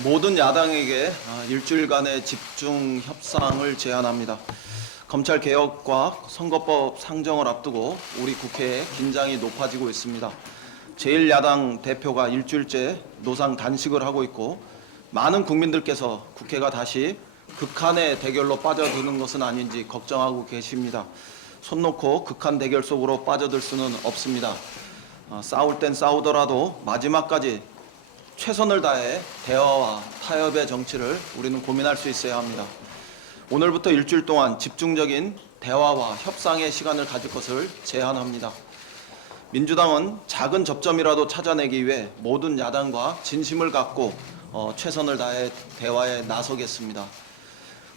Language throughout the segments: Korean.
모든 야당에게 일주일간의 집중 협상을 제안합니다. 검찰 개혁과 선거법 상정을 앞두고 우리 국회에 긴장이 높아지고 있습니다. 제1야당 대표가 일주일째 노상 단식을 하고 있고 많은 국민들께서 국회가 다시 극한의 대결로 빠져드는 것은 아닌지 걱정하고 계십니다. 손 놓고 극한 대결 속으로 빠져들 수는 없습니다. 싸울 땐 싸우더라도 마지막까지 최선을 다해 대화와 타협의 정치를 우리는 고민할 수 있어야 합니다. 오늘부터 일주일 동안 집중적인 대화와 협상의 시간을 가질 것을 제안합니다. 민주당은 작은 접점이라도 찾아내기 위해 모든 야당과 진심을 갖고 최선을 다해 대화에 나서겠습니다.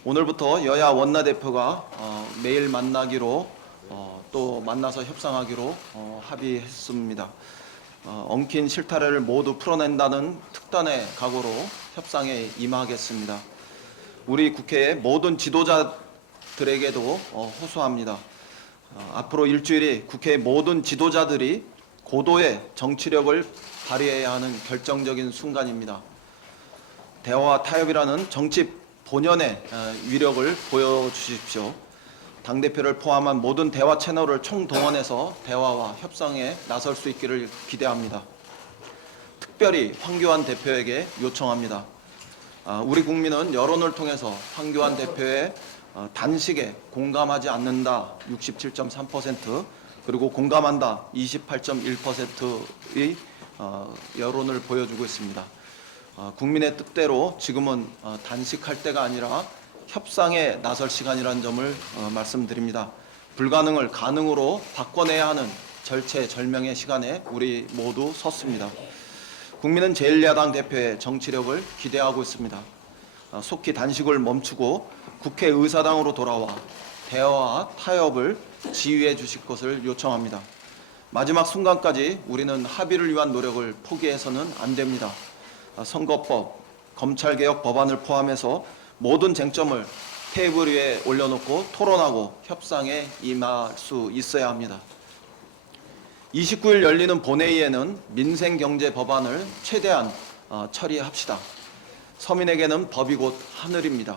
오늘부터 여야 원내대표가 매일 만나기로 또 만나서 협상하기로 합의했습니다. 엉킨 실타래를 모두 풀어낸다는 특단의 각오로 협상에 임하겠습니다. 우리 국회의 모든 지도자들에게도 호소합니다. 앞으로 일주일이 국회의 모든 지도자들이 고도의 정치력을 발휘해야 하는 결정적인 순간입니다. 대화와 타협이라는 정치 본연의 위력을 보여주십시오. 당대표를 포함한 모든 대화 채널을 총동원해서 대화와 협상에 나설 수 있기를 기대합니다. 특별히 황교안 대표에게 요청합니다. 우리 국민은 여론을 통해서 황교안 대표의 단식에 공감하지 않는다 67.3% 그리고 공감한다 28.1%의 여론을 보여주고 있습니다. 국민의 뜻대로 지금은 단식할 때가 아니라 협상에 나설 시간이라는 점을 말씀드립니다. 불가능을 가능으로 바꿔내야 하는 절체절명의 시간에 우리 모두 섰습니다. 국민은 제1야당 대표의 정치력을 기대하고 있습니다. 속히 단식을 멈추고 국회의사당으로 돌아와 대화와 타협을 지휘해 주실 것을 요청합니다. 마지막 순간까지 우리는 합의를 위한 노력을 포기해서는 안 됩니다. 선거법, 검찰개혁 법안을 포함해서 모든 쟁점을 테이블 위에 올려놓고 토론하고 협상에 임할 수 있어야 합니다. 29일 열리는 본회의에는 민생경제 법안을 최대한 처리합시다. 서민에게는 법이 곧 하늘입니다.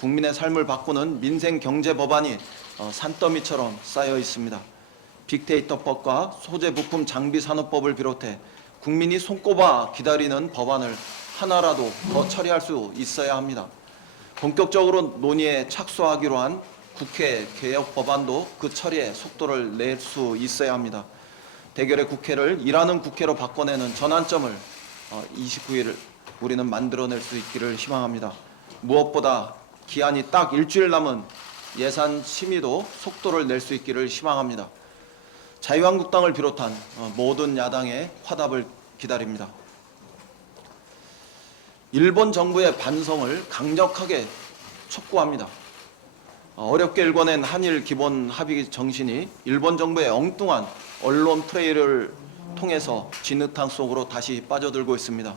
국민의 삶을 바꾸는 민생경제 법안이 산더미처럼 쌓여 있습니다. 빅데이터법과 소재부품 장비산업법을 비롯해 국민이 손꼽아 기다리는 법안을 하나라도 더 처리할 수 있어야 합니다. 본격적으로 논의에 착수하기로 한 국회 개혁 법안도 그 처리에 속도를 낼 수 있어야 합니다. 대결의 국회를 일하는 국회로 바꿔내는 전환점을 29일 우리는 만들어낼 수 있기를 희망합니다. 무엇보다 기한이 딱 일주일 남은 예산 심의도 속도를 낼 수 있기를 희망합니다. 자유한국당을 비롯한 모든 야당의 화답을 기다립니다. 일본 정부의 반성을 강력하게 촉구합니다. 어렵게 일궈낸 한일 기본 합의 정신이 일본 정부의 엉뚱한 언론 플레이를 통해서 진흙탕 속으로 다시 빠져들고 있습니다.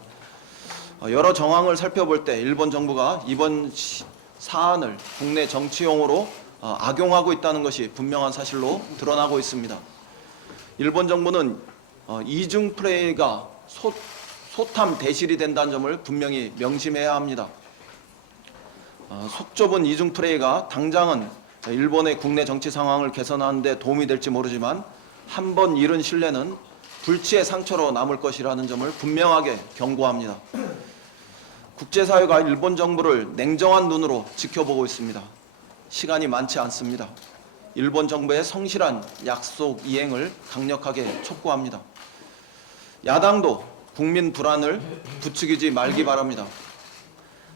여러 정황을 살펴볼 때 일본 정부가 이번 사안을 국내 정치용으로 악용하고 있다는 것이 분명한 사실로 드러나고 있습니다. 일본 정부는 이중 플레이가 소탐 대실이 된다는 점을 분명히 명심해야 합니다. 속 좁은 이중 플레이가 당장은 일본의 국내 정치 상황을 개선하는 데 도움이 될지 모르지만 한 번 잃은 신뢰는 불치의 상처로 남을 것이라는 점을 분명하게 경고합니다. 국제사회가 일본 정부를 냉정한 눈으로 지켜보고 있습니다. 시간이 많지 않습니다. 일본 정부의 성실한 약속 이행을 강력하게 촉구합니다. 야당도 국민 불안을 부추기지 말기 바랍니다.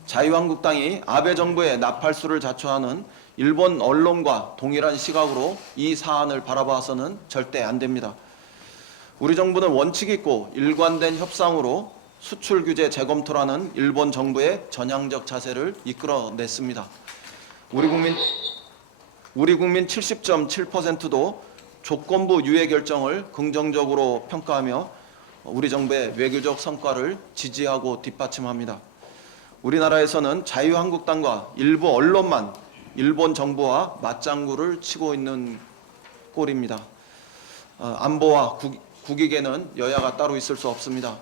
자유한국당이 아베 정부의 나팔수를 자초하는 일본 언론과 동일한 시각으로 이 사안을 바라봐서는 절대 안 됩니다. 우리 정부는 원칙 있고 일관된 협상으로 수출 규제 재검토라는 일본 정부의 전향적 자세를 이끌어냈습니다. 우리 국민 70.7%도 조건부 유예 결정을 긍정적으로 평가하며 우리 정부의 외교적 성과를 지지하고 뒷받침합니다. 우리나라에서는 자유한국당과 일부 언론만 일본 정부와 맞장구를 치고 있는 꼴입니다. 안보와 국익에는 여야가 따로 있을 수 없습니다.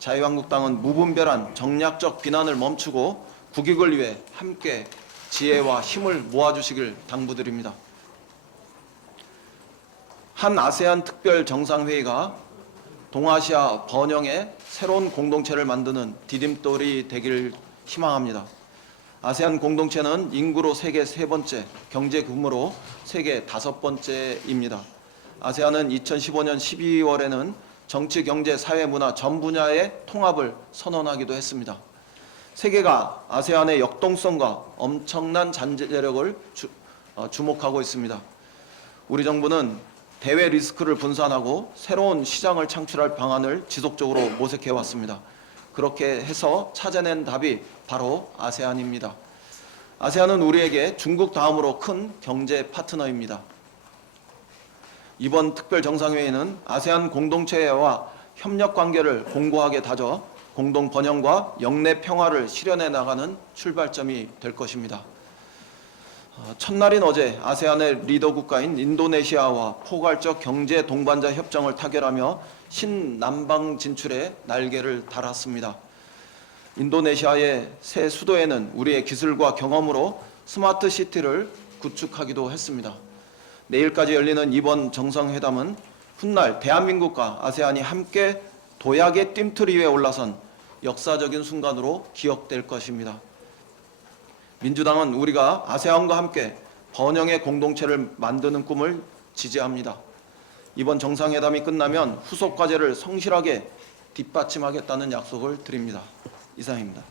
자유한국당은 무분별한 정략적 비난을 멈추고 국익을 위해 함께 지혜와 힘을 모아주시길 당부드립니다. 한 아세안 특별 정상회의가 동아시아 번영의 새로운 공동체를 만드는 디딤돌이 되길 희망합니다. 아세안 공동체는 인구로 세계 세 번째, 경제 규모로 세계 다섯 번째입니다. 아세안은 2015년 12월에는 정치, 경제, 사회, 문화 전 분야의 통합을 선언하기도 했습니다. 세계가 아세안의 역동성과 엄청난 잠재력을 주목하고 있습니다. 우리 정부는 대외 리스크를 분산하고 새로운 시장을 창출할 방안을 지속적으로 모색해 왔습니다. 그렇게 해서 찾아낸 답이 바로 아세안입니다. 아세안은 우리에게 중국 다음으로 큰 경제 파트너입니다. 이번 특별 정상회의는 아세안 공동체와 협력 관계를 공고하게 다져 공동 번영과 영내 평화를 실현해 나가는 출발점이 될 것입니다. 첫날인 어제 아세안의 리더 국가인 인도네시아와 포괄적 경제 동반자 협정을 타결하며 신남방 진출에 날개를 달았습니다. 인도네시아의 새 수도에는 우리의 기술과 경험으로 스마트 시티를 구축하기도 했습니다. 내일까지 열리는 이번 정상회담은 훗날 대한민국과 아세안이 함께 도약의 뜀틀 위에 올라선 역사적인 순간으로 기억될 것입니다. 민주당은 우리가 아세안과 함께 번영의 공동체를 만드는 꿈을 지지합니다. 이번 정상회담이 끝나면 후속 과제를 성실하게 뒷받침하겠다는 약속을 드립니다. 이상입니다.